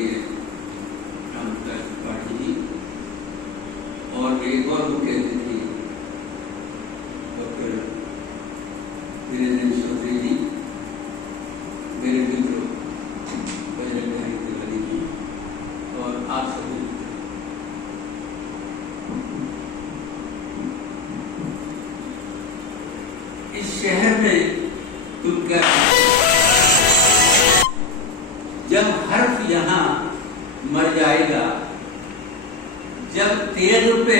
आदरणीय रामप्रकाश त्रिपाठी जी और एक और मुख्य अतिथि डॉक्टर वीरेंद्र चौधरी जी, मेरे मित्रों बजरंग भाई तिवारी जी और आप सभी। इस शहर में तुम क्या, जब हर्फ यहाँ मर जाएगा, जब तेल पे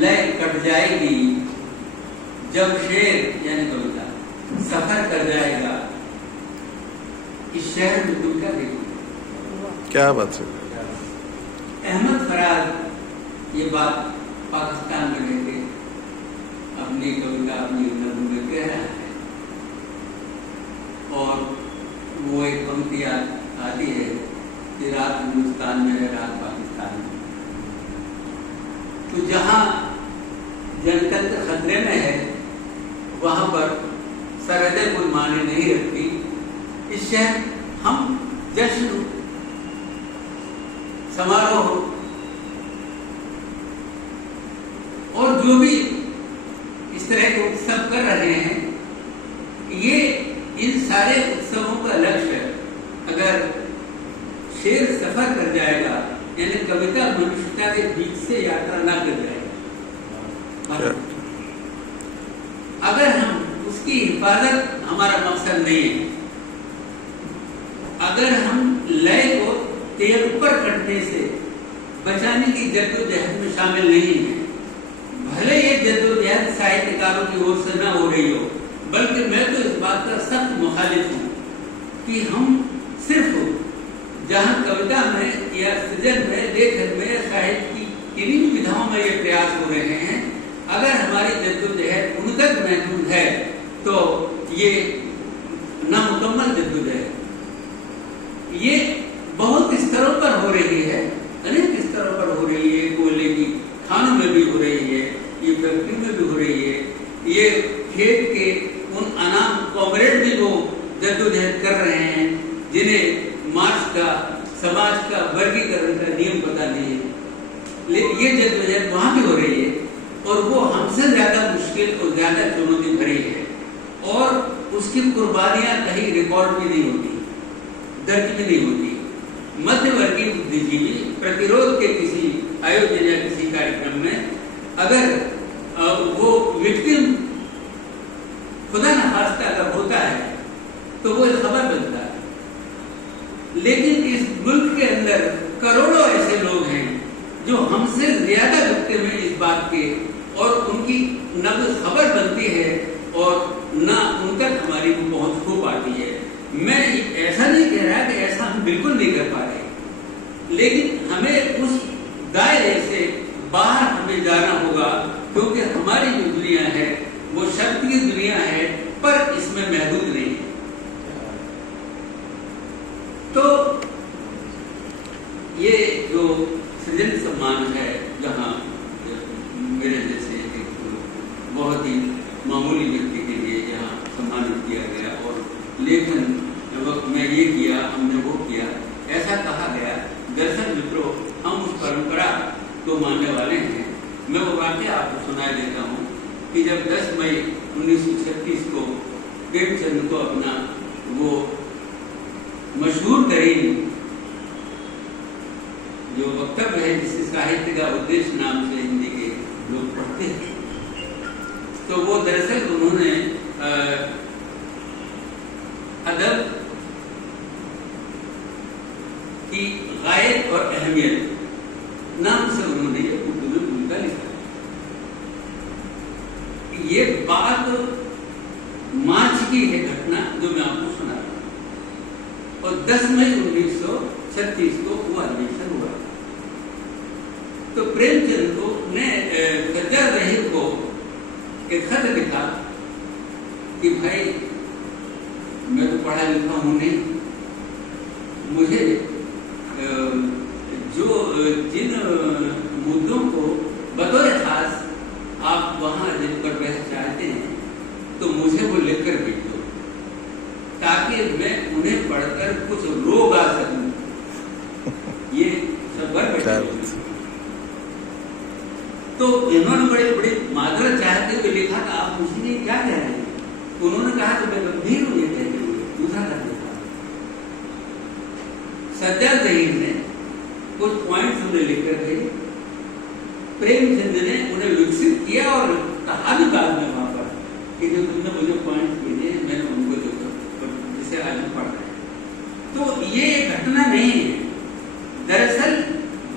लय कट जाएगी, जब शेर यानी कविता सफर कर जाएगा, इस शहर में तुम क्या देखोगे? क्या बात है। अहमद फराज ये बात पाकिस्तान में रहकर अपनी कविता अपनी नज़्म में कह रहा है और वो एक पंक्ति आती है कि रात हिंदुस्तान में है, रात पाकिस्तान में। तो जहाँ जनतंत्र खतरे में है वहाँ पर सरहदें कोई माने नहीं रखती। इस शहर हम जश्न समारोह और जो भी इस तरह के उत्सव कर रहे हैं, ये इन सारे उत्सवों का लक्ष्य अगर शेर सफर कर जाएगा यानी कविता मनुष्यता के बीच से यात्रा ना कर जाएगा, अगर हम उसकी हिफाजत हमारा मकसद नहीं है, अगर हम लय को तेल पर कटने से बचाने की जद्दोजहद में शामिल नहीं है, भले ये जद्दोजहद साहित्यकारों की ओर से न हो रही हो, बल्कि मैं तो इस बात का सख्त मुखालिफ हूँ कि हम सिर्फ जहाँ कविता में या सृजन में, लेखन में या साहित्य की किन्हीं भी विधाओं में ये प्रयास हो रहे हैं, अगर हमारी जद्दोजहद उन तक महदूद है तो ये नामुकम्मल जद्दोजहद ये बहुत स्तरों पर हो रही है, अनेक स्तरों पर हो रही है। कोयले की खानों में भी हो रही है, ये फैक्ट्री में भी हो रही है, ये खेत के उन अनाम कॉमरेड भी वो जद्दोजहद कर रहे हैं जिन्हें मार्क्स का, समाज का वर्गीकरण का नियम पता नहीं है। ये जद्दोजहद वहाँ भी हो रही है और वो हमसे ज्यादा मुश्किल और ज्यादा चुनौती भरी है और उसकी कुर्बानियां कहीं रिकॉर्ड भी नहीं होती, दर्ज भी नहीं होती। मध्यवर्गीय बुद्धिजीवी प्रतिरोध के किसी आयोजन या किसी कार्यक्रम में अगर वो विक्टिम खुदा न खास्ता अगर होता है तो वो खबर बनता है। लेकिन इस मुल्क के अंदर करोड़ों ऐसे लोग हैं जो हमसे ज्यादा विक्टिम हैं इस बात के, और उनकी न खबर बनती है और न उन तक हमारी पहुंच हो पाती है। मैं ऐसा नहीं कह रहा कि ऐसा हम बिल्कुल नहीं कर पा रहे, लेकिन हमें उस दायरे से बाहर हमें जाना होगा, क्योंकि हमारी जो दुनिया है वो शब्द की दुनिया है पर इसमें महदूद नहीं है। तो ये जो सृजन सम्मान है, जहाँ मेरे जैसे एक बहुत ही मामूली व्यक्ति के लिए यहाँ सम्मानित किया गया और लेखन वक्त में ये किया, हमने वो किया, ऐसा कहा गया। दरअसल मित्रों, हम उस परंपरा को मानने वाले हैं। मैं वो वाक्य आपको सुनाई देता हूँ कि जब 10 मई 1936 को प्रेमचंद को अपना वो मशहूर तरीन जो वक्तव्य है जिसे साहित्य का उद्देश्य नाम से हिंदी के लोग पढ़ते हैं, तो वो दरअसल उन्होंने अदब की गायत और अहमियत नाम से उन्होंने ये उर्दू में उनका लिखा। ये बात मार्च की है घटना जो मैं आपको सुना रहा हूँ, और 10 मई 1936 को वो अधिवेशन हुआ। तो प्रेमचंद को ने सज्जाद रहीम को एक खत लिखा कि भाई मैं तो पढ़ा लिखा हूं नहीं, मुझे जो जिन मुद्दों को बतौर खास आप वहां जिन पर बहस चाहते हैं तो मुझे वो लिख कर भेज दो, ताकि मैं उन्हें पढ़कर कुछ रोग आ सकूं। इन्होंने बड़े बड़े माजरत चाहते हुए लिखा था, आप मुझे नहीं क्या कह रहे हैं? उन्होंने कहा कि मैं गंभीर हूं ये कहते हुए, दूसरा कर देता। सज्जन जहीर ने कुछ पॉइंट्स उन्हें लिख कर भेजे, प्रेमचंद ने उन्हें विकसित किया और कहा भी बाद में वहां पर कि जो तुमने मुझे पॉइंट्स भेजे मैंने उनको जिसे आज हम पढ़ रहे हैं। तो ये घटना नहीं है, दरअसल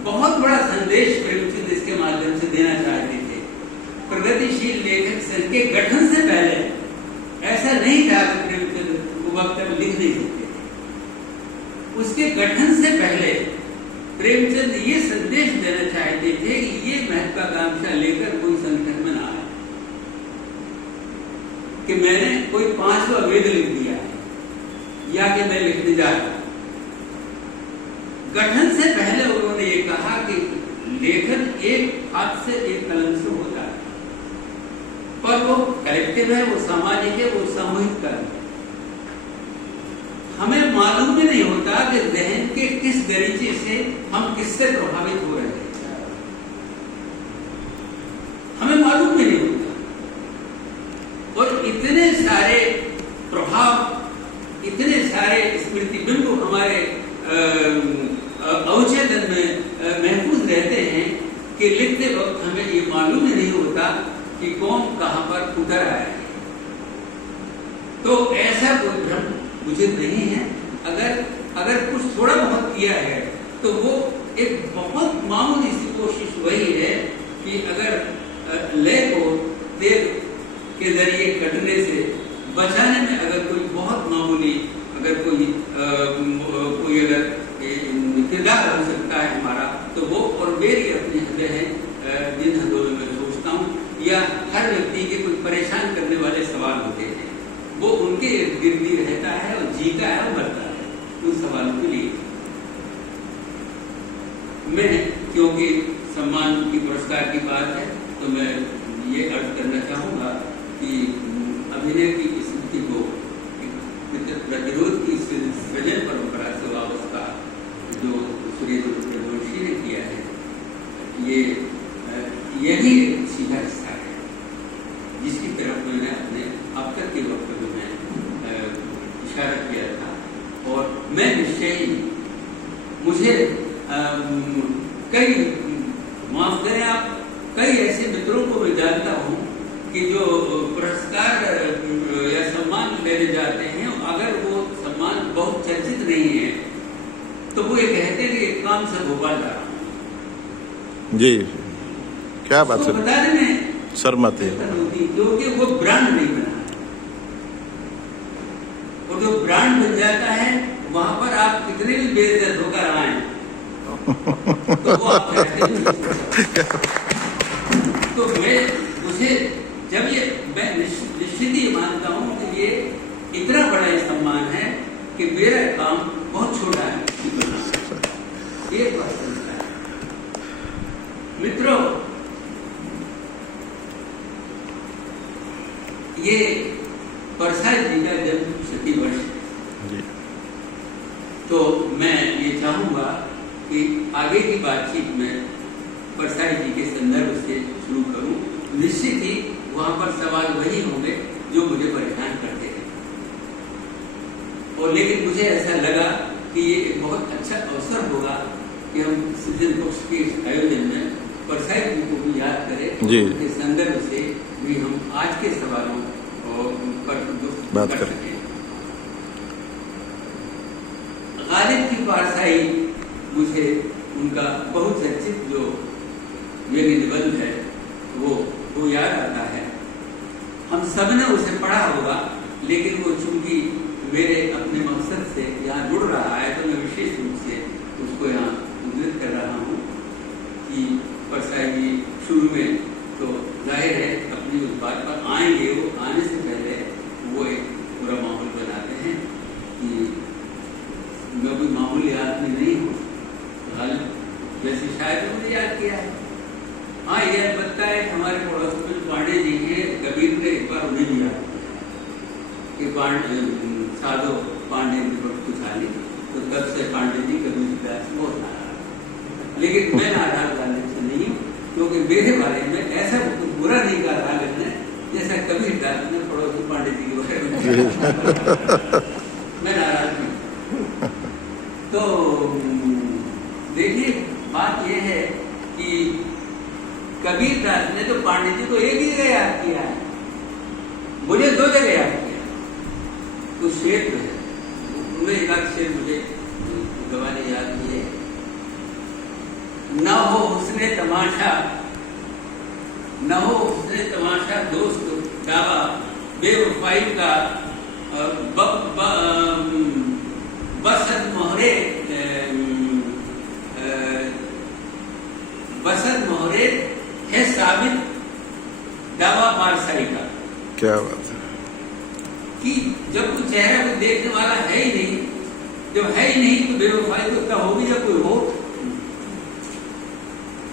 बहुत बड़ा संदेश प्रेमचंद इसके माध्यम से देना चाहते थे। प्रगतिशील लेखक संघ के गठन से पहले ऐसा नहीं था कि प्रेमचंद वो वक्तव्य लिख नहीं सकते थे। उसके गठन से पहले प्रेमचंद ये संदेश देना चाहते थे कि ये महत्वाकांक्षा लेकर कोई संगठन में ना आए कि मैंने कोई 5वां वेद लिख दिया है या कि मैं लिखने जा रहा हूं। गठन से पहले उन्होंने ये कहा कि लेखन एक हाथ से एक कलम से होता है, पर वो कलेक्टिव है, वो सामाजिक है, वो सामूहिक कर्म है। हमें मालूम भी नहीं होता कि जहन के किस दरीचे से हम किससे प्रभावित हो रहे हैं, हमें मालूम भी नहीं होता। और इतने सारे प्रभाव, इतने सारे स्मृति बिंदु हमारे अवचेतन में महफूज रहते हैं कि लिखते वक्त हमें ये मालूम ही नहीं होता कि कौन कहां पर उतर आया है। तो ऐसा कोई भ्रम उचित नहीं है। अगर कुछ थोड़ा बहुत किया है तो वो एक बहुत मामूली सी कोशिश वही है कि अगर लय को तेल के जरिए कटने से बचाने में अगर कोई बहुत मामूली अगर कोई अगर किरदार हो सकता है हमारा, तो वो और मेरी अपनी हदें हैं जिन हदों में मैं सोचता हूँ, या हर व्यक्ति के कुछ परेशान करने वाले सवाल होते हैं, वो उनके इर्द गिर्द ही रहता है और जीता है और मरता है उन सवालों के लिए। मैं क्योंकि सम्मान की पुरस्कार की बात है तो मैं ये अर्ज करना चाहूँगा कि अभिनय की स्मृति को प्रतिरोध की सृजन परंपरा से वाबस्ता जो सुरेंद्र प्रदोषी ने किया है, यही एक सीधा हिस्सा है जिसकी तरफ मैंने अपने अब तक के वक्तव्य में इशारा किया था। और मैं निश्चय ही मुझे कई माफ करें आप, कई ऐसे मित्रों को मैं जानता हूँ कि जो पुरस्कार या सम्मान लेने जाते हैं, अगर वो सम्मान बहुत चर्चित नहीं है तो वो ये कहते हैं कि एक काम से भोपाल जा रहा हूँ। जी, क्या बात है, बताने में शर्माते क्योंकि वो ब्रांड नहीं बना, और जो ब्रांड बन जाता है वहां पर आप कितने भी बेइज्जत होकर आए तो वो आप तो मुझे जब मैं निश्चित ही मानता हूँ कि ये इतना बड़ा सम्मान है कि मेरा काम बहुत छोटा है, ये बात समझता है। मित्रों, ये परसाई जी का जन्म शती वर्ष है, तो मैं ये चाहूंगा कि आगे की बातचीत में परसाई जी के संदर्भ से शुरू करूं। निश्चित ही वहां पर सवाल वही होंगे जो मुझे परेशान करते हैं, और लेकिन मुझे ऐसा लगा कि ये एक बहुत अच्छा अवसर होगा कि हम सृजन पक्ष के आयोजन में परसाई जी को भी याद करें, उनके संदर्भ से भी हम आज के सवालों पर बात कर सकें। गालिब की परसाई मुझे उनका बहुत चर्चित जो व्यंग्य निबंध है वो याद आता है। हम सब ने उसे पढ़ा होगा, लेकिन वो चूंकि मेरे अपने मकसद से यहाँ जुड़ रहा है तो मैं विशेष रूप से उसको यहाँ उद्धृत कर रहा हूँ कि परसाई जी शुरू में तो जाहिर है अपनी उस बात पर आएंगे, वो आने से पहले वो एक पूरा माहौल बनाते हैं कि मैं कोई मामूली आदमी नहीं हूँ, जैसे शायद उन्होंने याद किया है। हाँ, ये अलबत्ता है हमारे पड़ोस में पांडे जी हैं, कबीर ने एक बार उन्हें भी याद किया कि साधो पांडे कुछ आने, तो तब से पांडे जी कबीर दास बहुत नाराज, लेकिन मैं नाराज करने से नहीं हूँ, क्योंकि मेरे बारे में ऐसा बुरा नहीं कहा गालिब ने जैसा कभी दास ने पड़ोसी पांडे जी के बारे में। मैं नाराज नहीं। तो देखिए बात यह है कि कबीर दास ने तो पांडे जी को एक ही जगह याद किया है, मुझे 2 जगह याद किया। कुछ शेर जो है उनमें एक आध शेर मुझे गवाने याद किए। न हो हुस्ने तमाशा, न हो हुस्ने तमाशा दोस्त दावा बेवफाई का बसंत मोहरे बसंत मोहरे है साबित दावा पारसाई का। क्या बात है कि जब कोई चेहरा को देखने वाला है ही नहीं, जब है ही नहीं तो बेवफाई तो क्या होगी जब कोई हो।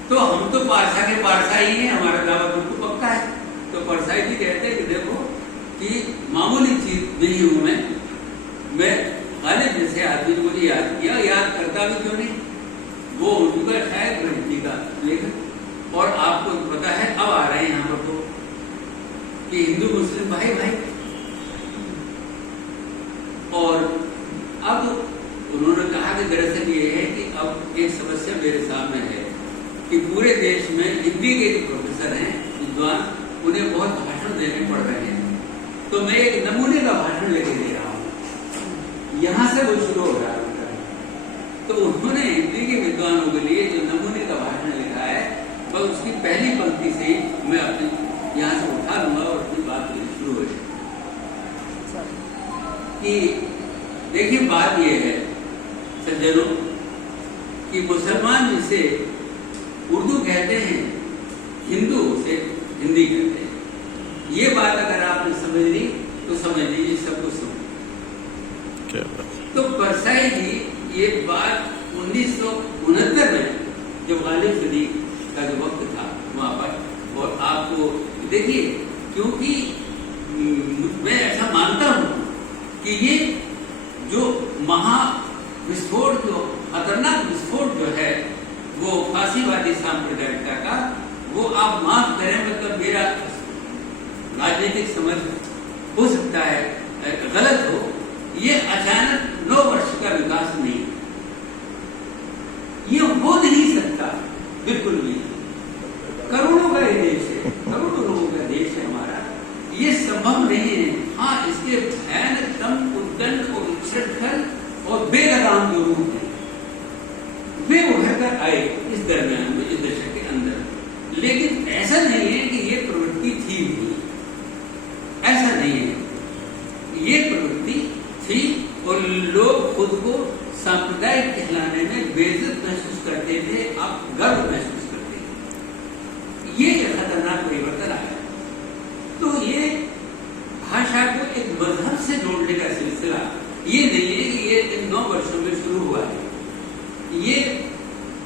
तो हम तो पारसा के पारसा ही हैं, हमारा दावा बिल्कुल पक्का है। तो परसाई जी कहते हैं कि देखो कि मामूली चीज नहीं हूं मैं गालिब जैसे आदमी ने मुझे याद किया, याद करता भी क्यों नहीं। वो उर्दू का शायद हिंदी का लेखक, और आपको पता है अब आ रहे हैं यहाँ पर तो कि हिंदू मुस्लिम भाई भाई। और अब उन्होंने कहा कि दरअसल ये है कि अब एक समस्या मेरे सामने है कि पूरे देश में हिंदी के जो प्रोफेसर हैं विद्वान, उन्हें बहुत भाषण देने पड़ रहे हैं। तो मैं एक नमूने का भाषण लेके दे रहा हूँ, यहाँ से वो शुरू हो रहा है। तो उन्होंने हिंदी के विद्वानों के लिए जो नमूने का भाषण लिखा है, बस उसकी पहली पंक्ति से ही मैं अपनी यहाँ से उठा लूंगा और अपनी बात शुरू हो जाए। कि देखिए बात यह है सज्जनों कि मुसलमान जिसे उर्दू कहते हैं, हिंदू से हिंदी कहते हैं। ये बात अगर आपने समझ ली तो समझ लीजिए सब कुछ समझ। क्या बात। तो परसाई जी ये बात 1969 में जब गालिब सदीक का जो वक्त था वहां पर, और आपको देखिए क्योंकि मैं ऐसा मानता हूं कि ये जो महा विस्फोट, जो खतरनाक विस्फोट जो है वो फांसीवादी सांप्रदायिकता का, वो आप माफ करें मतलब मेरा राजनीतिक समझ हो सकता है गलत हो, ये अचानक 9 वर्ष का विकास नहीं, ये हो नहीं सकता बिल्कुल भी। करोड़ों का ये देश है, करोड़ों लोगों का देश है हमारा, ये संभव नहीं है। हाँ, इसके भयानक दम, उद्दंड और उच्छृंखल और बेलगाम जो रूप है वे उभर कर आए इस दरमियान में, इस दशक के अंदर। लेकिन ऐसा नहीं है कि ये प्रवृत्ति थी नहीं, ऐसा नहीं है। ये प्रवृत्ति थी और लोग खुद को सांप्रदायिक कहलाने में बेइज्जत महसूस करते थे, अब गर्व महसूस करते थे। ये खतरनाक परिवर्तन आया। तो ये भाषा को एक मजहब से जोड़ने का सिलसिला ये नहीं है कि ये इन 9 वर्षों में शुरू हुआ है। ये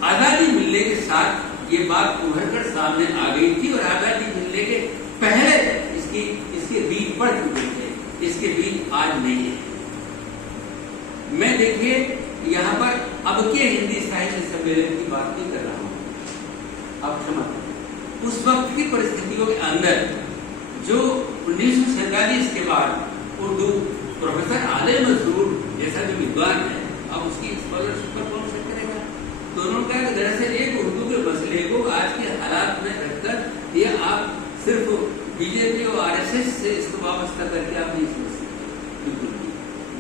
आजादी मिलने के साथ ये बात उभर कर सामने आ गई थी, और आजादी मिलने के पहले इसके बीज पड़ चुके थे, इसके बीज आज नहीं है। मैं देखिए यहाँ पर अब के हिंदी साहित्य सम्मेलन की बात नहीं कर रहा हूँ, अब क्षमा करें। उस वक्त की परिस्थितियों के अंदर जो 1947 के बाद उर्दू प्रोफेसर आले मजदूर जैसा जो विद्वान है, अब उसकी स्कॉलरशिप पर कौन से करेगा। तो उन्होंने कहा कि दरअसल एक उर्दू के मसले को आज के हालात में रखकर ये आप सिर्फ बीजेपी और आरएसएस से इसको वाबस्ता करके आप नहीं सोच सकते, बिल्कुल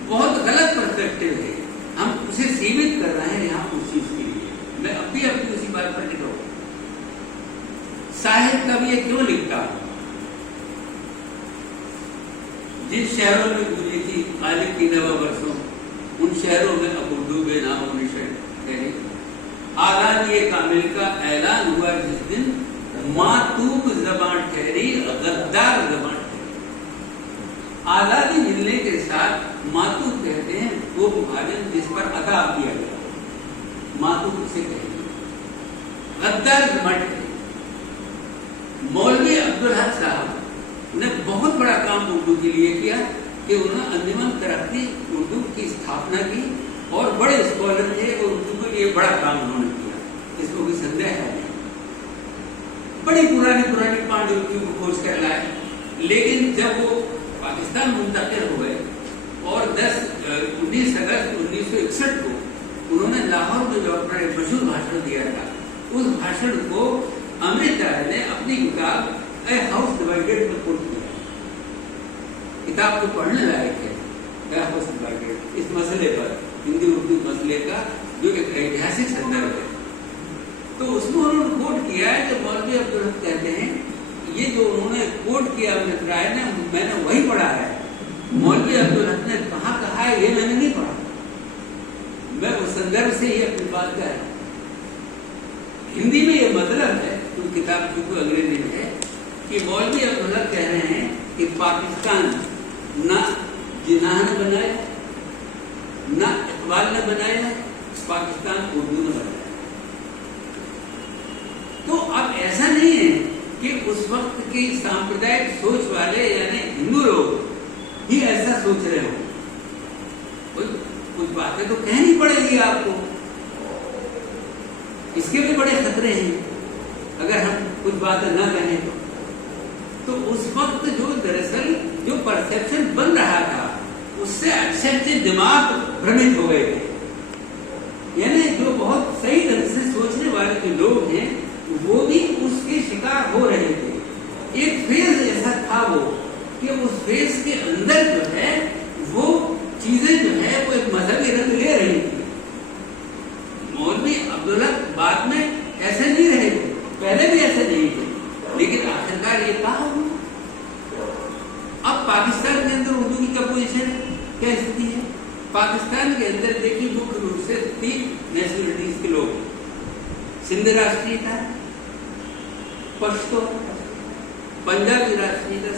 बहुत गलत पर्सपेक्टिव है। हम उसे सीमित कर रहे हैं यहाँ उस चीज के लिए। मैं अब भी अपनी उसी बात पर टिका हूँ। साहित्य कवि ये क्यों लिखता हूँ? जिन शहरों में गुजरी थी गालिब की 9 वर्षों, उन शहरों में अब उर्दू बेनाम ठहरी। आजादी कामिल का ऐलान हुआ जिस दिन, मातूब जबान ठहरी, गद्दार जबान ठहरी। आजादी मिलने के साथ मातूब कहते हैं वो विभाजन जिस पर अदा किया गया, मातूब से कहेंगे। गद्दार जबान ठहरी। मौलवी अब्दुल हक साहब ने बहुत बड़ा काम उर्दू के लिए किया कि उन्होंने अंजुमन तरक्की उर्दू की स्थापना की, और बड़े स्कॉलर थे और उर्दू के लिए बड़ा काम उन्होंने किया, इसको कोई संदेह है नहीं। बड़ी पुरानी पुरानी पांडुलिपियों को खोज कर लाए। लेकिन जब वो पाकिस्तान मुंतकिल हो गए और 19 अगस्त 1961 को उन्होंने लाहौर में जो अपना एक मशहूर भाषण दिया था, उस भाषण को अमृत राय ने अपनी किताब ए हाउस डिवाइडेड में कोट किया। किताब को पढ़ने लायक है ए हाउस डिवाइडेड, इस मसले पर, हिंदी उर्दू मसले का जो एक ऐतिहासिक संदर्भ है। तो उसमें उन्होंने कोट किया है कि मौलवी अब्दुल हक कहते हैं, ये जो उन्होंने कोट किया अमृत राय ने, मैंने वही पढ़ा है। मौलवी अब्दुल हक ने कहाँ कहा है ये मैंने नहीं पढ़ा, मैं उस संदर्भ से ही अपनी बात कर रहा हूँ। हिंदी में ये मतलब है, तो किताब की कोई अंग्रेजी में है, कि मौलवी अब्दुल हक कह रहे हैं कि पाकिस्तान ना जिन्ना ने बनाया, ना इकबाल ने बनाया, पाकिस्तान उर्दू ने बनाया। तो अब ऐसा नहीं है कि उस वक्त की सांप्रदायिक सोच वाले यानी हिंदू लोग ही ऐसा सोच रहे हो। कुछ बातें तो कहनी पड़ेगी आपको, इसके भी बड़े खतरे हैं अगर हम कुछ बातें न कहें तो उस वक्त जो दरअसल जो परसेप्शन बन रहा था उससे अच्छे दिमाग भ्रमित हो गए थे। यानी जो बहुत सही ढंग से सोचने वाले जो लोग हैं वो भी उसके शिकार हो रहे थे। एक फेज ऐसा था वो कि उस फेज के अंदर जो है वो चीजें जो है वो एक मजहबी रंग ले रही थी। मौलवी अब्दुल हक बाद में ऐसे नहीं रहे थे, पहले भी ऐसे नहीं थे, लेकिन आखिरकार ये कहा। अब पाकिस्तान के अंदर उर्दू की क्या पोजीशन है, क्या स्थिति है? पाकिस्तान के अंदर देखिए मुख्य रूप से 3 नेशनलिटीज के लोग, सिंध राष्ट्रीयता, पश्तो, पंजाबी राष्ट्रीयता,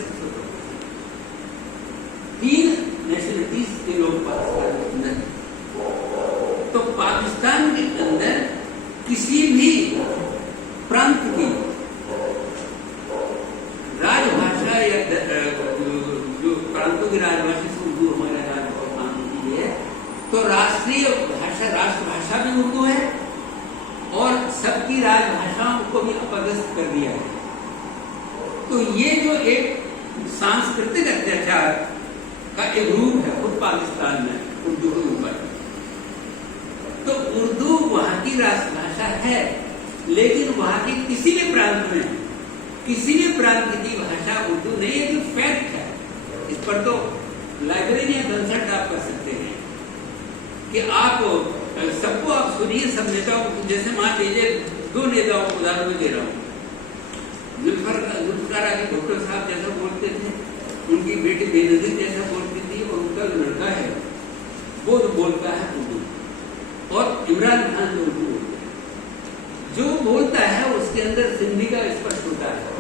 3 नेशनलिटीज के लोग पाकिस्तान के अंदर। तो पाकिस्तान के अंदर किसी भी प्रांत की राजभाषा या जो प्रांतों की राजभाषा से उर्दू हमारे राजभाषा की है, तो राष्ट्रीय भाषा राष्ट्रभाषा भी उर्दू है और सबकी राजभाषाओं को भी अपदस्थ कर दिया है। तो ये जो एक सांस्कृतिक अत्याचार का एक रूप है खुद पाकिस्तान में उर्दू के ऊपर। तो उर्दू वहां की राष्ट्रभाषा है, लेकिन वहां के किसी भी प्रांत में किसी भी प्रांत की भाषा उर्दू नहीं है, जो फैक्ट है। इस पर तो लाइब्रेरी में कंसल्ट आप कर सकते हैं कि आप सबको आप सुनिए, सब नेताओं, जैसे मान लीजिए 2 नेताओं को उदाहरण में दे रहा हूँ। जुल्फिकार अली भुट्टो साहब जैसा बोलते थे, उनकी बेटी बेनजीर जैसा बोलती थी, और उनका जो लड़का है वो जो बोलता है उर्दू, और इमरान खान जो उर्दू बोलते हैं, जो बोलता है उसके अंदर सिंधी का स्पष्ट होता है।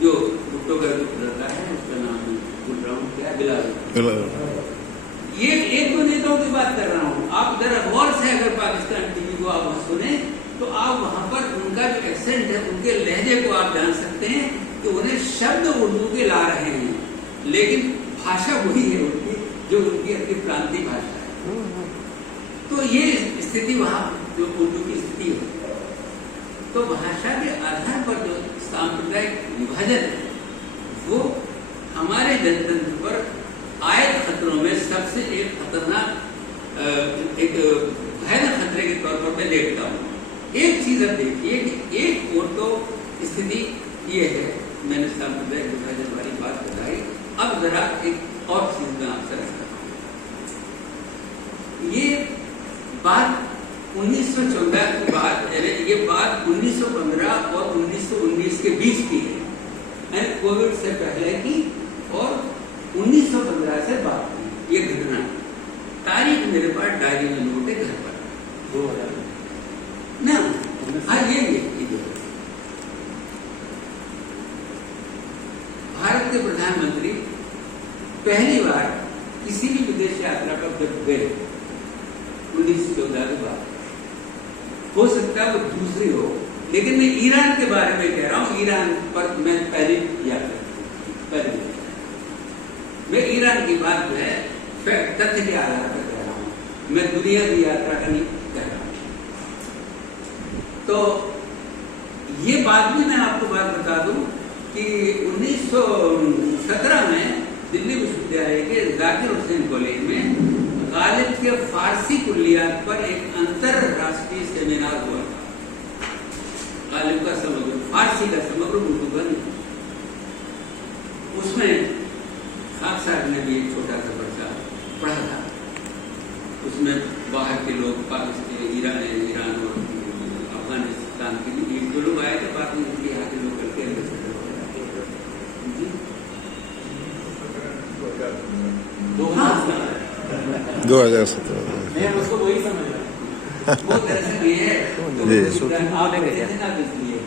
जो भुट्टो का जो लड़का है उसका नाम भूल रहा हूँ, क्या, बिलाल। ये 1-2 नेताओं की बात कर रहा हूँ। आप जरा गौर से अगर पाकिस्तान टीवी को आप सुने तो आप वहां पर उनका जो एक्सेंट है, उनके लहजे को आप जान सकते हैं कि उन्हें शब्द उर्दू के ला रहे हैं, लेकिन भाषा वही है उनकी जो उनकी अपनी प्रांतीय भाषा है। तो ये स्थिति वहां जो उर्दू की स्थिति है, तो भाषा के आधार पर जो सांप्रदायिक विभाजन है वो हमारे जनतंत्र पर आयत खतरों में सबसे एक खतरनाक, एक भयानक खतरे के तौर पर मैं देखता हूँ। एक चीज अब देखिए कि एक और तो स्थिति ये है, मैंने सांप्रदायिक विभाजन वाली बात बताई। अब जरा एक और चीज मैं आपसे रखता हूँ। ये बात 1914 की बात, ये बात 1915 और 1919 के बीच की है, यानी कोविड से पहले की और 1915 से बाद की ये घटना। तारीख मेरे पास डायरी में नोट है घर पर, 2000 ना। हाँ, ये भारत के प्रधानमंत्री पहली बार किसी भी विदेश यात्रा पर जब गए 1914 के बाद, हो सकता है वो दूसरी हो, लेकिन मैं ईरान के बारे में कह रहा हूँ। ईरान पर मैं पहली यात्रा, मैं ईरान की बात जो है तथ्य के आधार पर कह रहा हूँ, मैं दुनिया की यात्रा का नहीं कह रहा हूँ। तो ये बात भी मैं आपको बात बता दूं कि 1917 में दिल्ली विश्वविद्यालय के जाकिर हुसैन कॉलेज में गालिब के फारसी कुल्लियात पर एक अंतरराष्ट्रीय सेमिनार हुआ था। गालिब का समग्र फारसी का समग्र उर्दू का नहीं, उसमें खाक साहब ने भी एक छोटा सा पर्चा पढ़ा था। उसमें बाहर के लोग पाकिस्तान, ईरान और अफगानिस्तान के लिए जो लोग आए थे, बाद में यहाँ के लोग करके एम्बेसडर हो गए। 2017 मैं उसको वही समझ रहा वो दरअसल ये है जी, आप लेके ना इसलिए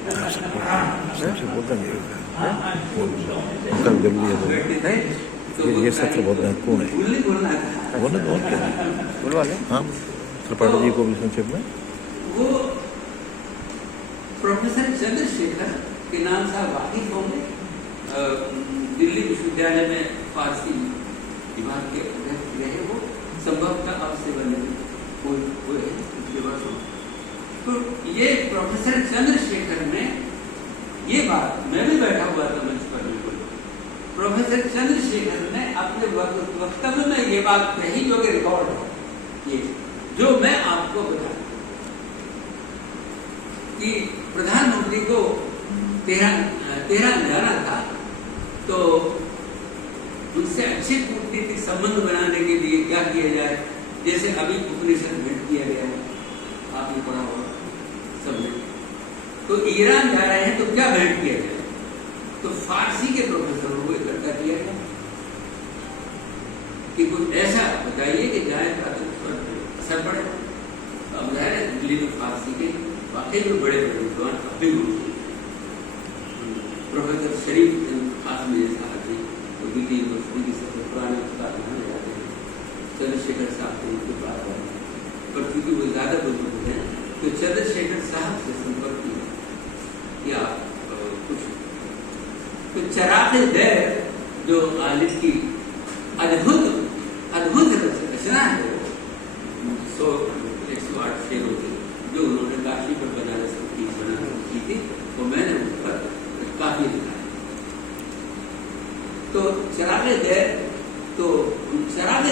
ये सत्र बहुत महत्वपूर्ण है। भूल नहीं बोलना था। बोलना तो और क्या बोलवा ले। हाँ, त्रिपाठी जी को भी संक्षेप में। वो प्रोफेसर चंद्रशेखर के नाम से आप वाकिफ होंगे। दिल्ली विश्वविद्यालय में फारसी विभाग के अध्यक्ष रहे। वो संभवतः अब से बने हुए पिछले वर्षों। तो ये प्रोफेसर चंद्रशेखर ने ये बात, मैं भी बैठा हुआ था मंच पर, बिल्कुल प्रोफेसर चंद्रशेखर ने अपने वक्तव्य में ये बात कही जो कि रिकॉर्ड है, ये जो मैं आपको बता कि प्रधानमंत्री को तेहरान जाना था, तो उनसे अच्छे कूटनीतिक संबंध बनाने के लिए क्या किया जाए। जैसे अभी उपनिषद भेंट किया गया है, आपने पढ़ा होगा सबने। तो ईरान जा रहे हैं तो क्या भेंट किया जाए, तो फारसी के प्रोफेसरों को इकट्ठा किया गया कि कुछ ऐसा बताइए कि जाए का असर पड़े। अब जाहिर है दिल्ली में फारसी के वाकई में बड़े बड़े विद्वान अभी प्रोफेसर शरीफ आजमी जैसा आदमी तो दिल्ली यूनिवर्सिटी की सबसे पुराने उस्ताद माने जाते हैं, चंद्रशेखर साहब को उनकी बात करें, पर क्योंकि वो ज़्यादा बुजुर्ग हैं तो चंद्रशेखर साहब से संपर्क किया या कुछ। तो चराग़ दैर जो गालिब की अद्भुत रचना है, वो 108 शेरों की जो उन्होंने काशी पर बनारस की की थी, वो मैंने उस पर काफी लिखा है। तो चराग़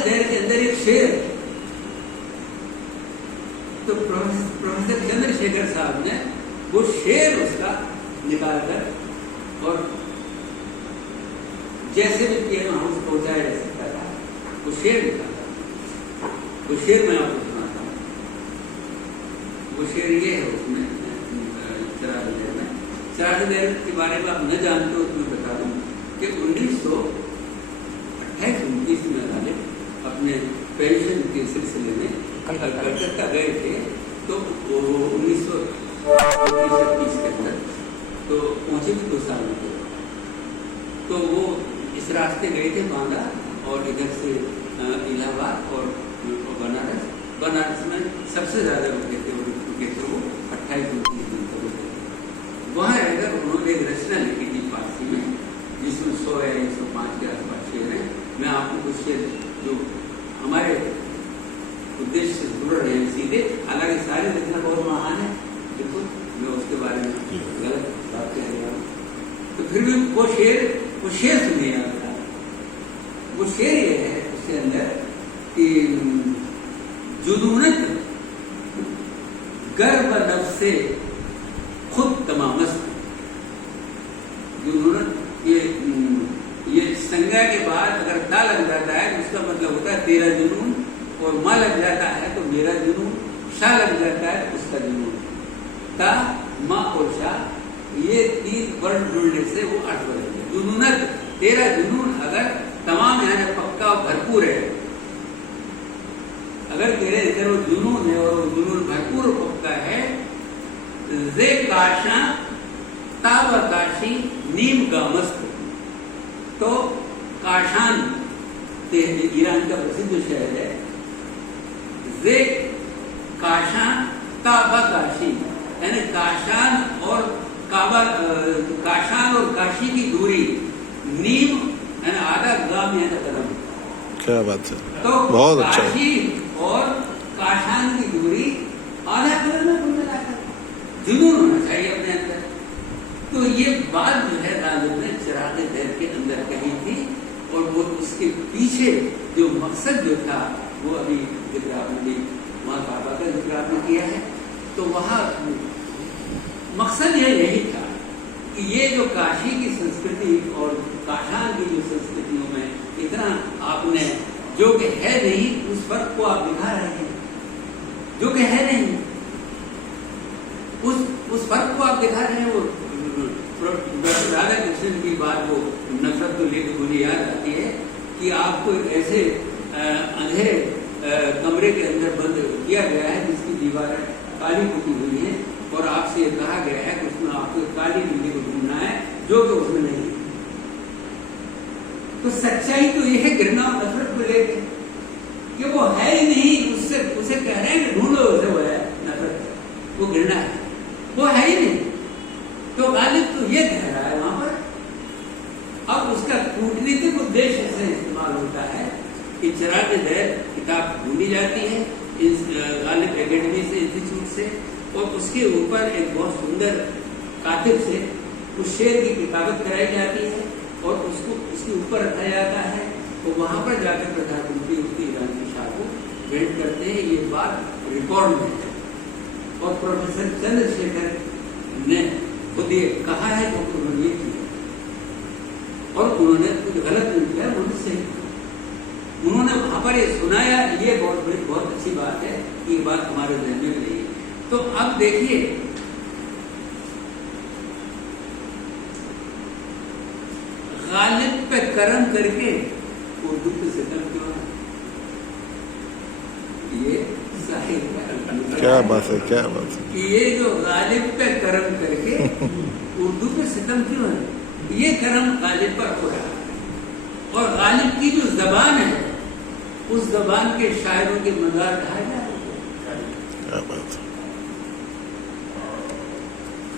दैर के अंदर एक शेर है। तो प्रोफेसर चंद्रशेखर साहब ने वो शेर उसका निकाल कर और जैसे भी पियानो हाउस पहुंचाया जा सकता था वो शेर निकाला। वो शेर मैं आपको सुनाता हूँ। वो शेर ये है उसमें चराग़ दैर में। चराग़ दैर के बारे में आप न जानते हो तो मैं बता दूं कि 1928-29 में गालिब अपने पेंशन के सिलसिले में कलकत्ता गए थे। तो 1930 के अंदर तो पहुंचे भी 2 साल में। तो वो इस रास्ते गए थे बांदा और इधर से इलाहाबाद और बनारस में सबसे ज़्यादा रुके थे वो 28-29 दिन तक रुके। वहाँ रहकर उन्होंने एक रचना लिखी थी फारसी में, जिसमें 100 या 105 के आसपास शेर हैं। मैं आपको कुछ शेर जो हमारे उद्देश्य से जुड़ रहे हैं सीधे, हालांकि सारे रचना बहुत महान है, बिल्कुल मैं उसके बारे में गलत बात कह रहा हूँ, तो फिर भी वो शेर सुनिए आप। वो शेर ये है उसके अंदर कि जुनूनत गर्व नफ्से खुद तमामस्त। जुनूनत ये संज्ञा के बाद अगर ता लग जाता है उसका मतलब होता है तेरा जुनून, और माँ लग जाता है तो मेरा जुनून, शाह लग जाता है उसका जुनून। ता, माँ और शाह ये 3 वर्ण जुड़ने से वो 8 बन जाते। जुनूनत तेरा जुनून अगर तमाम यानी पक्का और भरपूर है, अगर तेरे अंदर वो जुनून है और वो जुनून भरपूर पक्का है, जे काशा ताब काशी नीम गामस्त। तो काशान ईरान का प्रसिद्ध शहर है। जे काशा ताबा काशी यानी काशान और काशी की दूरी नीम यानी आधा गाम यानी कदम। क्या बात है, तो बहुत अच्छा। काशी और काशान की दूरी आधा कदम में जुनून होना चाहिए अपने अंदर। किया है। तो वहाँ मकसद यही था कि ये जो काशी की संस्कृति और काशान की जो संस्कृतियों में इतना आपने जो कि है नहीं उस फर्क को आप दिखा रहे हैं, जो कि है नहीं उस फर्क को आप दिखा रहे हैं। वो राधा कृष्ण की बात वो नफरत को लेकर मुझे याद आती है कि आपको एक ऐसे अंधेरे कमरे के अंदर बंद किया गया है जिसकी दीवार काली पुती हुई है और आपसे ये कहा गया है कि उसमें आपको काली बिल्ली को ढूंढना है जो कि उसमें नहीं है। तो सच्चाई तो ये है घृणा और नफरत को लेकर कि वो है ही नहीं, उससे उसे कह रहे हैं कि ढूंढो उसे, वो है नफरत, वो घृणा है, वो है ही नहीं। तो गालिब तो ये कह रहा है वहां पर। अब उसका कूटनीतिक उद्देश्य से इस्तेमाल होता है कि चिराग दहर किताब ढूंढी जाती है इस गालिब एकेडमी से, इंस्टीट्यूट से, और उसके ऊपर एक बहुत सुंदर कातिब से उस शेर की किताबत कराई जाती है और उसको उसके ऊपर रखा जाता है। तो वहां पर जाकर प्रधानमंत्री उसकी ईरानी शाह को भेंट करते हैं। ये बात रिकॉर्ड में है और प्रोफेसर चंद्रशेखर ने खुद ये कहा है तो उन्होंने ये किया और उन्होंने कुछ गलत नहीं किया, उन्होंने सही किया। उन्होंने वहां पर ये सुनाया, ये बहुत अच्छी बात है कि ये बात हमारे ध्यान में रही। तो अब देखिए गालिब पे कर्म करके उर्दू पे सितम क्यों है? ये साहिब क्या बात है, क्या बात है कि ये जो गालिब पे कर्म करके उर्दू पे सितम क्यों है? ये कर्म गालिब पर हो रहा है और गालिब की जो जबान है उस जबान के शायरों के मजार ढाए जा रहे हैं। क्या बात है।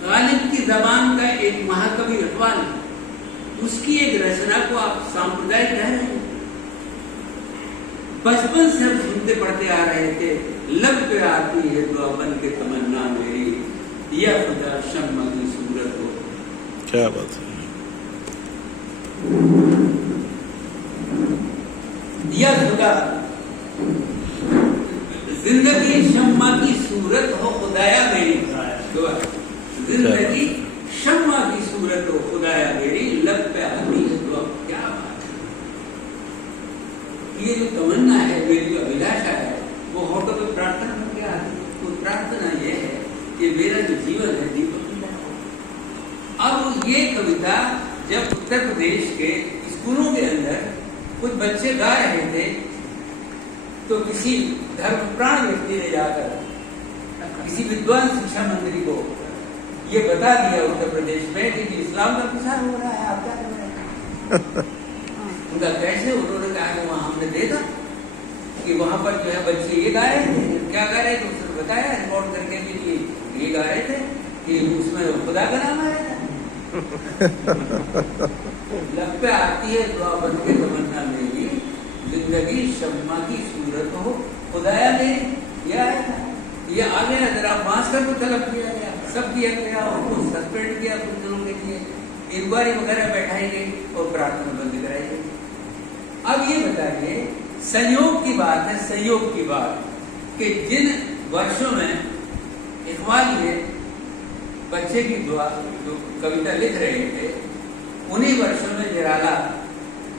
गालिब की जबान का एक महाकवि इकबाल है, उसकी एक रचना को आप सांप्रदायिक कह रहे हैं। बचपन से हम सुनते पढ़ते आ रहे थे, लब पे आती है दुआ बन के तमन्ना मेरी, या खुदा शम्मा की सूरत हो। क्या बात है। या खुदा जिंदगी शम्मा की सूरत हो खुदाया मेरी, दुआ जिंदगी शम्मा की सूरत हो खुदाया मेरी, लब पे आती है दुआ। क्या बात है। ये जो तमन्ना है, मेरी जो अभिलाषा है, वो होठों पे प्रार्थना बन के आती है। तो प्रार्थना ये है कि मेरा जो जीवन है दीपक मिला हो। अब ये कविता जब उत्तर प्रदेश के स्कूलों के अंदर कुछ बच्चे गा रहे थे तो किसी धर्मप्राण व्यक्ति ने जाकर किसी विद्वान शिक्षा मंत्री को ये बता दिया उत्तर प्रदेश में कि इस्लाम का प्रसार हो रहा है, आप क्या कर रहे हैं? उनका कैसे? उन्होंने कहा कि वहां हमने देखा कि वहां पर जो है बच्चे ये गा रहे थे। क्या गा रहे थे उसने बताया रिकॉर्ड करके कि ये गा रहे थे कि उसमें खुदा का नाम आया था। लब पे आती है दुआ बन के तमन्ना मेरी, जिंदगी शम्मा की सूरत हो खुदाया मेरी। यह आया था, ये आ गया। जरा मास्टर को तलब किया गया, सब किया गया, उनको सस्पेंड किया कुछ दिनों के लिए, इंक्वायरी वगैरह बैठाई गई और प्रार्थना बंद कराई गई। अब ये बताइए, संयोग की बात है, संयोग की बात कि जिन वर्षों में इकबाल ये बच्चे की दुआ जो कविता लिख रहे थे, उन्हीं वर्षों में निराला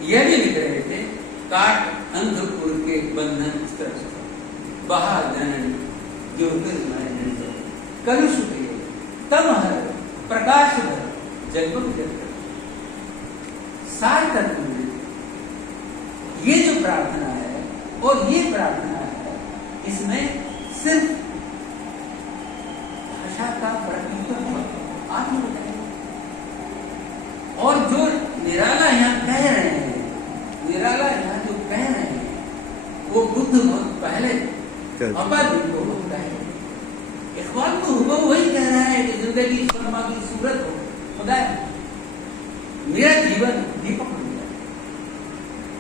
यह भी लिख रहे थे, काट अंधपुर के बंधन स्तर बहा जनन जो कलुष तम हर प्रकाश भर जगमग जगत सार तत्व में। ये जो प्रार्थना है और ये प्रार्थना है, इसमें सिर्फ भाषा का प्रतिनिधित्व है, आत्म बताइए। और जो निराला यहाँ कह रहे हैं, निराला यहाँ जो कह रहे हैं, वो बुद्ध बहुत पहले अपाद को होता है। इकबाल तो हुआ वही कह रहा है कि जिंदगी शर्मा की सूरत हो खुदा, मेरा जीवन दीपक बन गया,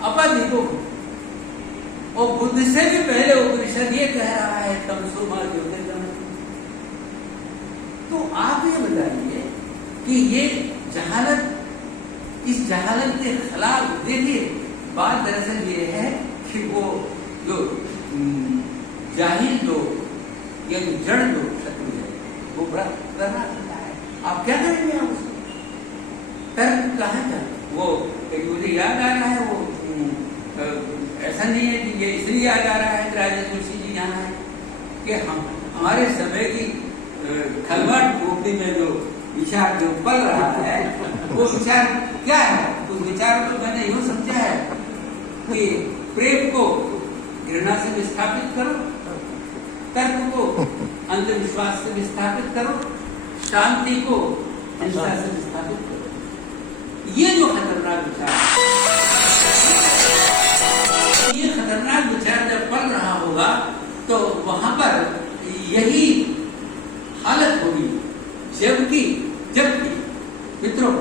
अपादीपक। और बुद्ध से भी पहले उपनिषद ये कह रहा है तमसो मा ज्योतिर्गमय। तो आप ये बताइए कि ये जहालत, इस जहालत के खिलाफ देखिए, बात दरअसल ये है कि वो जो जाहिल लोग ये जो जड़ जो शक्ति है वो बड़ा खतरनाक होता है। आप क्या करेंगे आप उसको? तर्क कहाँ था वो? एक मुझे याद आ रहा है वो ऐसा नहीं है कि ये इसलिए याद आ रहा है कि राजा तुलसी जी यहाँ है कि हमारे समय की खलवाट खोपड़ी में जो विचार जो पल रहा है वो विचार क्या है? उस विचार को मैंने यूँ समझा है कि प्रेम को घृणा से विस्थापित करो, तर्क को अंधविश्वास से विस्थापित करो, शांति को हिंसा से विस्थापित करो। ये जो खतरनाक विचार, ये खतरनाक विचार जब पल रहा होगा तो वहां पर यही हालत होगी। जबकि मित्रों,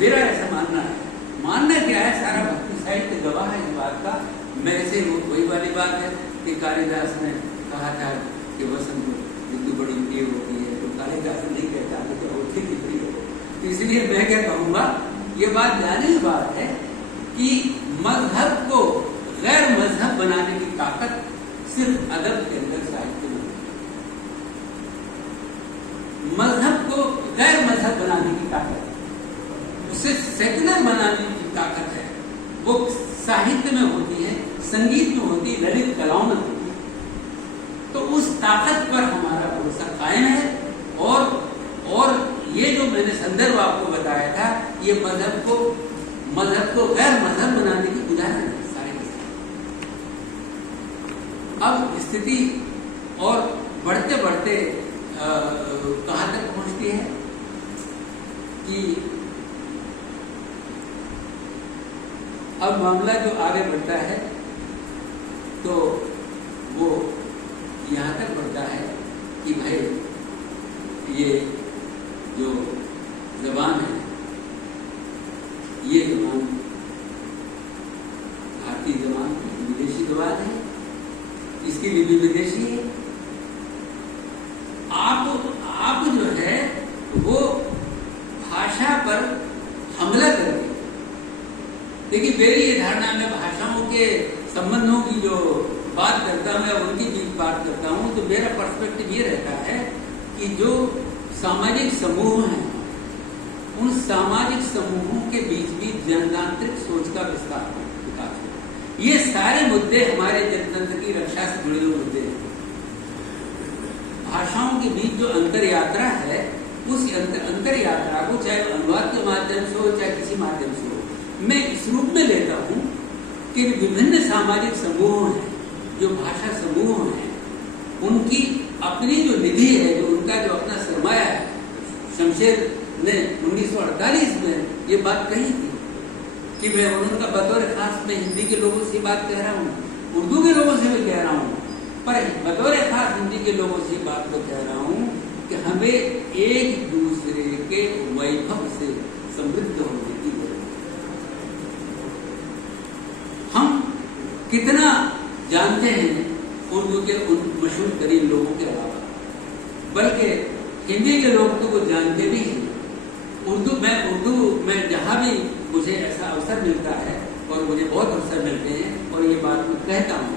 मेरा ऐसा मानना क्या है, सारा भक्ति साहित्य गवाह है इस बात का। मेरे से वही वाली बात है कि कालिदास ने कहा था कि वसंत ऋतु बड़ी प्रिय होती है, तो कालिदास नहीं कहता कि होती की प्रिय हो। तो इसलिए मैं क्या कहूँगा, ये बात जानने की बात है कि मजहब को गैर मजहब बनाने की ताकत सिर्फ अदब के अंदर, साहित्य में। मजहब को गैर मजहब बनाने की ताकत, उसे सेकुलर बनाने की ताकत है, वो साहित्य में होती है, संगीत में होती है, ललित कलाओं में होती है। तो उस ताकत पर हमारा भरोसा कायम है। और ये जो मैंने संदर्भ आपको बताया था, ये मजहब को गैर मजहब बनाने की उदाहरण है साहित्य। अब स्थिति और बढ़ते बढ़ते कहाँ तक पहुंचती है कि अब मामला जो आगे बढ़ता है तो वो यहाँ तक बढ़ता है कि भाई ये जो ज़बान है, ये ज़बान भारतीय ज़बान विदेशी ज़बान है, इसकी लिपि विदेशी है। आप जो है वो भाषा पर हमला करके, देखिए मेरी ये धारणा में भाषाओं के संबंधों की जो बात करता हूँ, मैं उनकी भी बात करता हूँ, तो मेरा पर्सपेक्टिव ये रहता है कि जो सामाजिक समूह हैं, उन सामाजिक समूहों के बीच भी जनतांत्रिक सोच का विकास हो। ये सारे मुद्दे हमारे जनतंत्र की रक्षा से जुड़े हुए मुद्दे हैं। भाषाओं के बीच जो अंतर यात्रा है, उस अंतर यात्रा को चाहे अनुवाद के माध्यम से हो, चाहे किसी माध्यम से हो, मैं इस रूप में लेता हूँ कि विभिन्न सामाजिक समूह हैं, जो भाषा समूह हैं, उनकी अपनी जो निधि है, जो उनका जो अपना सरमाया है। शमशेर ने 1948 में ये बात कही थी कि मैं उनका बतौर खास में हिंदी के लोगों से बात कह रहा हूँ, उर्दू के लोगों से भी कह रहा हूँ, पर बतौर खास हिंदी के लोगों से बात को कह रहा हूँ कि हमें एक दूसरे के वैभव से समृद्ध होने की जरूरत है। हम कितना जानते हैं उर्दू के उन मशहूर तरीन लोगों के अलावा, बल्कि हिंदी के लोग तो वो जानते भी हैं। उर्दू में जहाँ भी मुझे ऐसा अवसर मिलता है, और मुझे बहुत अवसर मिलते हैं, और ये बात मैं कहता हूँ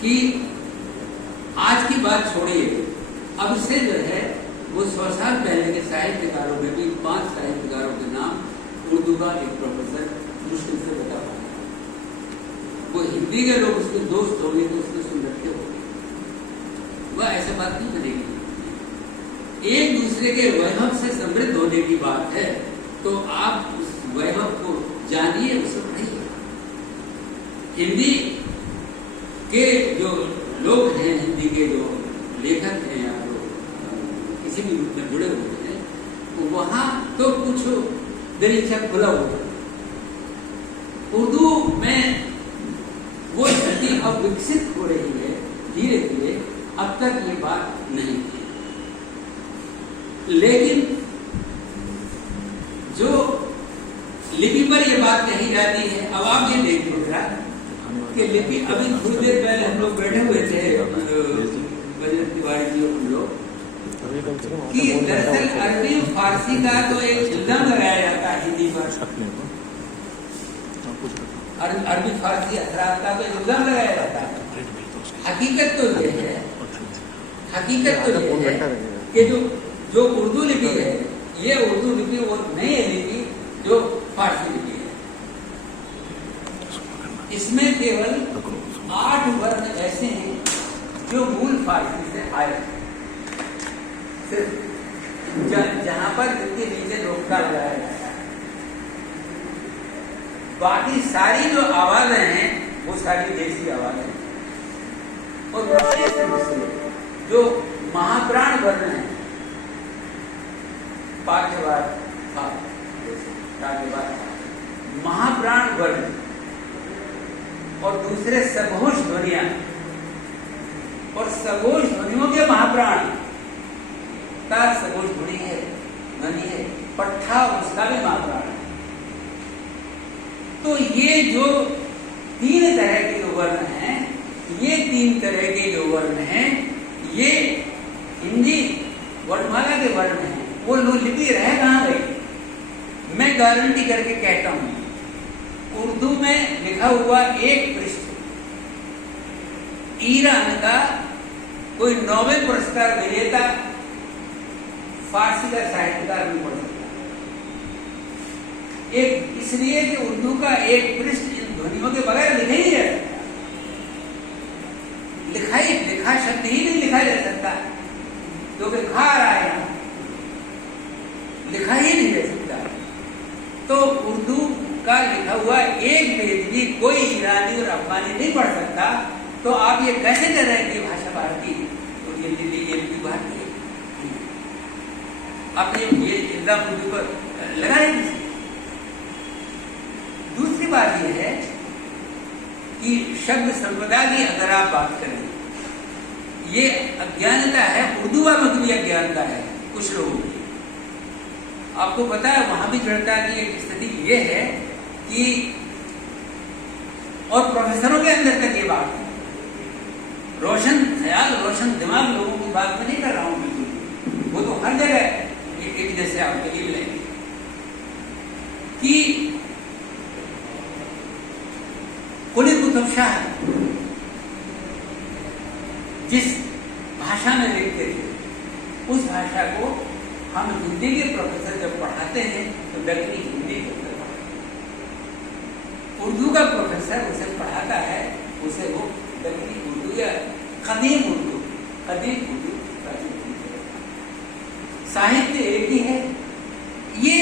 कि आज की बात छोड़िए, अब से जो है वो 100 साल पहले के साहित्यकारों में भी 5 साहित्यकारों के नाम उर्दू का एक प्रोफेसर मुश्किल से बता पाए। वो हिंदी के लोग उसके दोस्त होंगे तो उसके सुन रखे होंगे, वह ऐसा बात नहीं बनेगी। एक दूसरे के वैभव से समृद्ध होने की बात है, तो आप उस वैभव को जानिए, उसे पढ़िए। हिंदी के जो लोग हैं, हिंदी के जो लेखक हैं या जो किसी भी रूप में जुड़े हुए हैं, तो वहाँ तो कुछ दरीचा खुला हुआ है। उर्दू में वो स्थिति अब विकसित हो रही है धीरे धीरे, अब तक ये बात नहीं थी। लेकिन जो लिपि पर ये बात कही जाती है, अब आप ये देखिए जरा कि लिपि, अभी थोड़ी देर पहले हम लोग बैठे हुए थे बजरंग तिवारी जी और हम लोग, कि दरअसल अरबी फारसी का तो एक इल्जाम लगाया जाता है हिंदी पर, अरबी फारसी असरात का तो इल्जाम लगाया जाता है। हकीकत तो ये है, हकीकत तो ये है कि जो उर्दू लिपि है, ये उर्दू लिपि वो नहीं है लिपि जो फारसी लिपि है। इसमें केवल 8 वर्ण ऐसे हैं जो मूल फारसी से आए हैं, सिर्फ जहां पर जिनके नीचे रोका लगाया जाता है। बाकी सारी जो आवाजें हैं वो सारी देसी आवाजें हैं। और विशेष रूप से जो महाप्राण वर्ण है, पा के बाद महाप्राण वर्ण और दूसरे सघोष ध्वनियां, और सघोष ध्वनियों के महाप्राण का सघोष ध्वनि है, पट्ठा उसका भी महाप्राण है। तो ये जो 3 तरह के जो वर्ण हैं, ये 3 तरह के जो वर्ण हैं, ये हिंदी वर्णमाला के वर्ण हैं। वो लिपि रह कहां गई? मैं गारंटी करके कहता हूं, उर्दू में लिखा हुआ एक पृष्ठ ईरान का कोई नोबेल पुरस्कार विजेता फारसी का साहित्यकार नहीं पढ़ सकता। एक इसलिए कि उर्दू का एक पृष्ठ इन ध्वनियों के बगैर लिखा ही नहीं जा सकता। लिखा शब्द ही नहीं लिखा जा सकता, क्योंकि खा रहा है यहां, लिखा ही नहीं जा सकता। तो उर्दू का लिखा हुआ एक पेज भी कोई ईरानी और अफगानी नहीं पढ़ सकता। तो आप ये कैसे कह रहे हैं कि भाषा भारतीय और ये दिल्ली ये भी भारतीय? आप ये इल्जाम उर्दू पर लगा रहे हैं। दूसरी बात यह है कि शब्द संपदा की अगर आप बात करें, ये अज्ञानता है, उर्दू वालों की भी अज्ञानता है कुछ लोगों की। आपको पता है वहां भी जड़ता की एक स्थिति ये है कि, और प्रोफेसरों के अंदर तक ये बात है, रोशन ख्याल रोशन दिमाग लोगों की बात में नहीं कर रहा हूं बिल्कुल, वो तो हर जगह एक जैसे आपके लिए मिलेंगे कि कुली कुतुब शाह जिस भाषा में लिखते थे, उस भाषा को हम हिंदी के प्रोफेसर जब पढ़ाते हैं तो दक्षिणी हिंदी के अंदर पढ़ाते हैं। उर्दू का प्रोफेसर उसे पढ़ाता है, उसे वो दक्षिणी उर्दू या कदीम उर्दू, साहित्य एक ही है। ये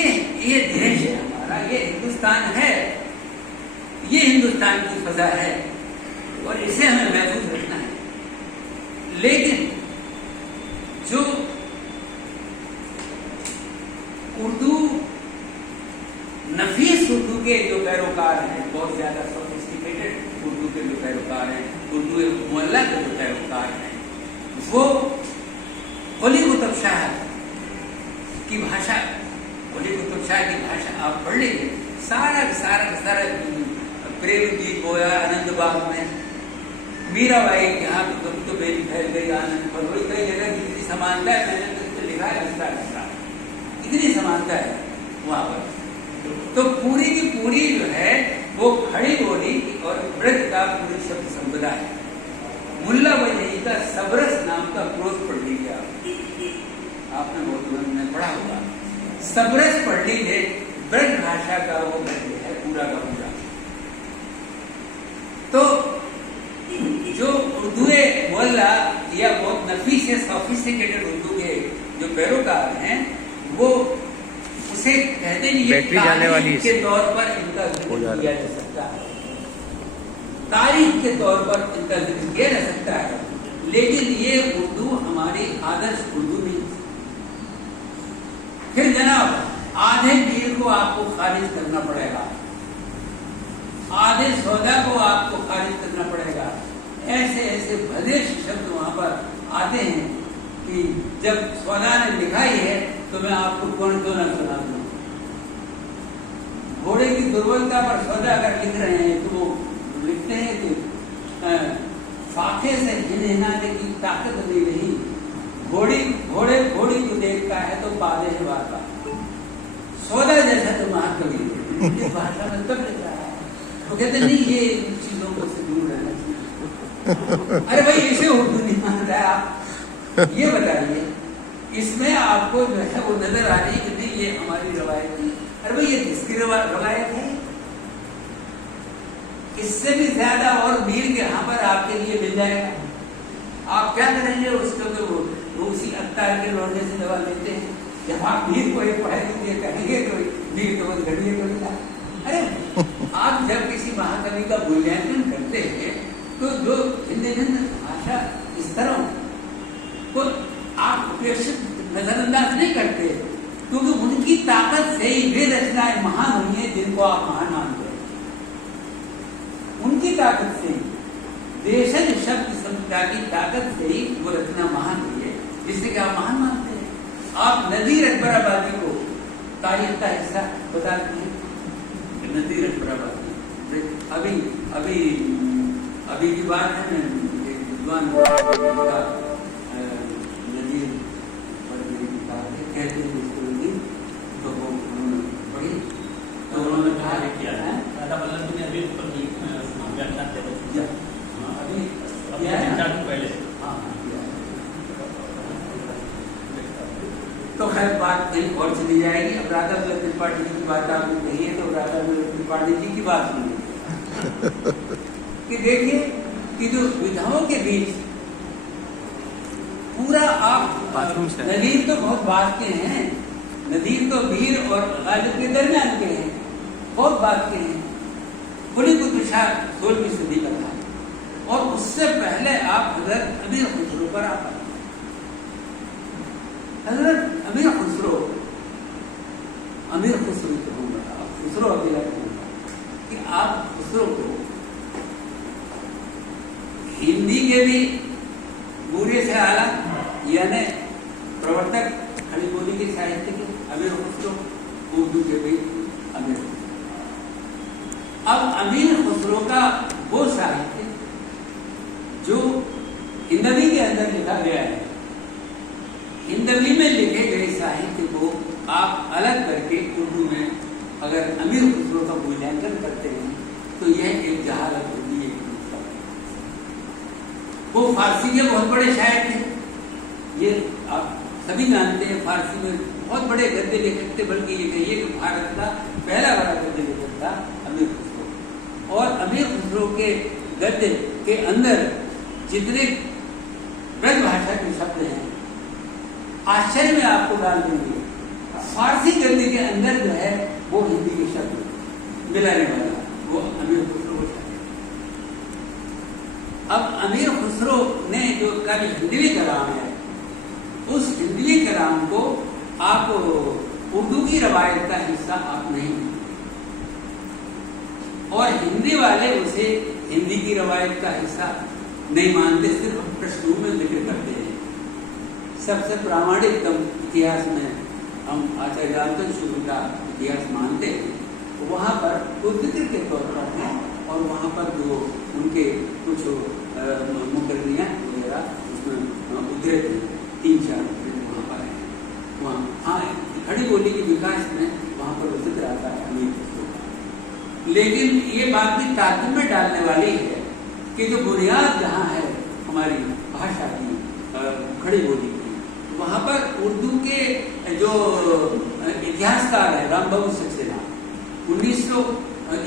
देश है हमारा, ये हिंदुस्तान है, ये हिंदुस्तान की फजा है और इसे हमें महफूज रखना है। लेकिन जो उर्दू नफीस उर्दू के जो पैरोकार हैं, बहुत ज्यादा सोफिस्टिकेटेड उर्दू के जो पैरोकार हैं, उर्दू मुअल्ला के जो पैरोकार हैं, वो कुली कुतुब शाह की भाषा, कुली कुतुब शाह की भाषा आप पढ़ लीजिए, सारा प्रेम गीत बोया आनंद बाग में, मीराबाई यहाँ तो बेटी फैल गई आनंद पर, कई जगह कितनी समानता है, मैंने तो लिखा है इसका इतनी समानता है वहां पर। तो पूरी की पूरी जो है वो खड़ी बोली और ब्रज का पूरी शब्द संपदा है। मुल्ला वजही का सबरस नाम का क्रोध पढ़ लीजिए आपने बहुत में पढ़ा होगा, सबरस पढ़ लीजिए, ब्रज भाषा का वो गद्य है पूरा का पूरा। तो जो उर्दू मुअल्ला या बहुत नफीस या सोफिस्टिकेटेड उर्दू के जो पैरोकार हैं, वो उसे कहते नहीं, बैटरी जाने वाली के तौर पर इनका जिक्र किया जा सकता है, तारीख के तौर पर इनका जिक्र किया जा सकता है, लेकिन ये उर्दू हमारी आदर्श उर्दू नहीं। फिर जनाब आधे पीर को आपको खारिज करना पड़ेगा, आधे सौदा को आपको खारिज करना पड़ेगा। ऐसे ऐसे भले शब्द वहां पर आते हैं कि जब सौदा ने लिखाई है तो मैं आपको कौन क्यों ना सुना दूं। घोड़े की दुर्बलता पर सौदा अगर लिख रहे हैं तो वो लिखते हैं कि फाके से हिनाने की ताकत भी नहीं, घोड़ी को देखता है तो पाले है वार्ता, सौदा जैसा तो महाकवि इस भाषा में तब लिख रहा है। वो कहते नहीं, ये इन चीजों को से दूर रहना चाहिए। अरे भाई इसे उर्दू नहीं मानता है आप ये बताइए, इसमें आपको जो है वो नजर आ रही है कि नहीं ये हमारी रवायत नहीं। अरे भाई ये किसकी रवायत है? इससे भी ज्यादा और मीर के यहाँ पर आपके लिए मिल जाएगा। आप क्या करेंगे उसको? तो वो उसी अत्तार के लौटने से दवा लेते हैं। जब आप मीर को एक पढ़ाई लिए कहेंगे तो मीर तो बस घड़िए को मिला। अरे आप जब किसी महाकवि का मूल्यांकन करते हैं तो जो भिन्न भिन्न भाषा इस तरह को आप उपेक्षित नजरअंदाज नहीं करते, क्योंकि उनकी ताकत से ही वे रचनाएं महान हुई है जिनको आप महान मानते हैं। उनकी ताकत से ही, देशज शब्द संपदा की ताकत से ही वो रचना महान हुई है जिससे कि आप महान मानते हैं। आप नज़ीर अकबर आबादी को तारीख का हिस्सा बताते हैं। नज़ीर अकबर आबादी अभी अभी अभी की बात है, मैं एक विद्वान का नज़ीर कहते हैं इसको नज़ीर, तो वो उन्होंने पढ़ी तो उन्होंने कहा किया है राधा वल्लभ ने अभी ऊपर व्याख्यान दिया अभी पहले। हाँ, तो खैर बात कहीं और चली जाएगी। अब राधा वल्लभ त्रिपाठी जी की बात आपने कही है तो राधा वल्लभ त्रिपाठी जी की बात सुनिए कि देखिए कि जो विधाओं के बीच पूरा आप नज़ीर तो बहुत बात के हैं, नज़ीर तो मीर और गालिब के दरमियान के हैं, बहुत बात के हैं। कुली कुतुब शाह 16वीं सदी का था और उससे पहले आप हजरत अमीर खुसरो पर आ पाए। हजरत अमीर खुसरो, अमीर खुसरो कहूँगा, आप खुसरो अमीर कहूँगा कि आप खुसरो को हिंदी के भी बुरे से आला यानी प्रवर्तक खड़ी बोली के साहित्य के अमीर खुसरो, उर्दू के भी अमीर खुसरो। अब अमीर खुसरो का वो साहित्य जो हिंदवी के अंदर लिखा गया है, हिंदवी में लिखे गए साहित्य को आप अलग करके उर्दू में अगर अमीर खुसरो का मूल्यांकन करते हैं तो यह एक जहालत होती है। वो फारसी के बहुत बड़े शायर थे, ये आप सभी जानते हैं। फारसी में बहुत बड़े गद्य लेखक थे, बल्कि ये कहिए कि भारत का पहला बड़ा गद्य लेखक था अमीर खुसरो। और अमीर खुसरो के गद्य के अंदर जितने ब्रज भाषा के शब्द हैं आश्चर्य में आपको डाल देंगे। फारसी गद्य के अंदर जो है वो हिंदी के शब्द मिलाने वाला वो अमीर खुसरो को। अब अमीर खुसरो ने जो कभी हिंदवी कलाम है, उस हिंदवी कलाम को आप उर्दू की रवायत का हिस्सा आप नहीं मानते, और हिंदी वाले उसे हिंदी की रवायत का हिस्सा नहीं मानते, सिर्फ प्रश्नों में जिक्र करते हैं। सबसे प्रामाणिकतम इतिहास में हम आचार्य रामचंद्र शुक्ल का इतिहास मानते हैं, तो वहाँ पर उद्धृत के तौर पर है, और वहाँ पर जो उनके कुछ मुकर्रियाँ वगैरह उसमें उद्धृत हैं, 3-4 वहाँ पर है। वहाँ हाँ खड़ी बोली के विकास में वहाँ पर जिक्र आता है अमीर खुसरो का। लेकिन ये बात भी ताक़ुब में डालने वाली है कि जो बुनियाद जहाँ है हमारी भाषा की खड़ी बोली की, वहाँ पर उर्दू के जो इतिहासकार है रामबाबू सक्सेना 1900,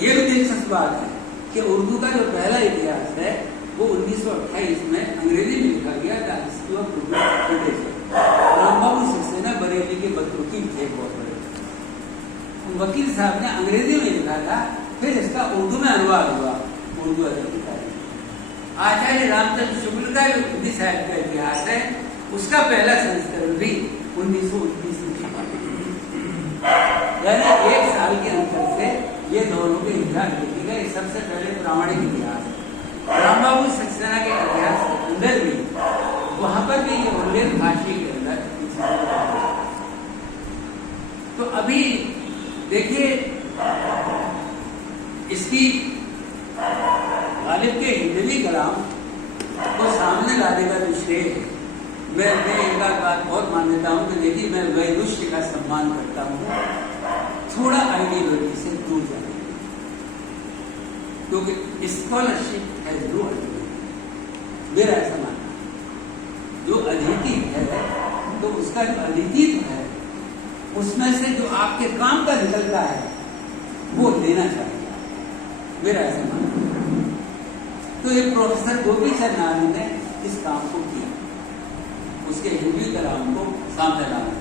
ये भी दिलचस्प बात है कि उर्दू का जो पहला इतिहास है वो 1928 में अंग्रेजी में लिखा गया था, history of Urdu British. Rambabu Saxena Bareilly के वकील थे, बहुत बड़े वकील साहब ने अंग्रेजी में लिखा था, फिर इसका उर्दू में अनुवाद हुआ उर्दू अदब की तारीख। आचार्य रामचंद्र शुक्ल का जो हिंदी साहित्य का इतिहास है उसका पहला संस्करण भी 1929 में छपा, यानी 1 साल के अंतर से ये दोनों के इतिहास लिखे गए। सबसे पहले प्रामाणिक इतिहास है। रामबाबू सक्सेना के इतिहास के अंदर भी वहां पर भी ये उल्लेख भाषी के अंदर। तो अभी देखिए इसकी गालिब के हिंदवी कलाम को सामने लाने का जो श्रेय है, मैं एक बात बहुत मान्यता हूँ कि देखिए मैं वैदुष्य का सम्मान करता हूँ, थोड़ा आइडियोलॉजी से दूर जाने, क्योंकि स्कॉलरशिप हैज नो आइडियोलॉजी। मेरा ऐसा मानना है। जो अदिति है तो उसका जो अदितित्व है उसमें से जो आपके काम का निकलता है वो लेना चाहिए, मेरा ऐसा मानना है। तो ये प्रोफेसर गोपी चंद नारायण ने इस काम को किया, उसके हिंदी कलाम को सामने लाना।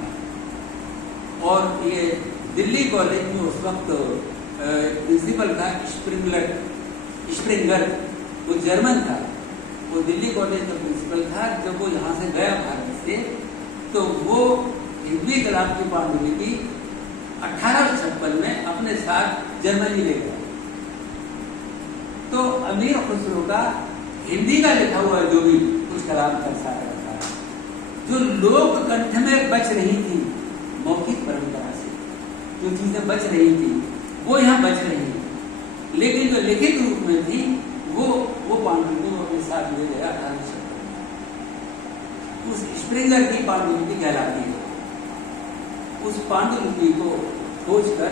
और ये दिल्ली कॉलेज में उस वक्त प्रिंसिपल था स्प्रिंगर, वो जर्मन था, वो दिल्ली कॉलेज का प्रिंसिपल था। जब वो यहाँ से गया भारत से तो वो हिंदी कलाम की पांडुलिपि 1856 में अपने साथ जर्मनी ले गया। तो अमीर खुसरो का हिंदी का लिखा हुआ जो भी कुछ कलाम का साथ रखा है, जो लोक कंठ में बच रही थी मौखिक परंपरा से, जो चीजें बच रही थी वो यहाँ बच रही है, लेकिन जो लिखित रूप में थी वो पांडुलिपि अपने साथ ले गया 1856। उस स्प्रिंगर की पांडुलिपि कहलाती है। उस पांडुलिपि को खोजकर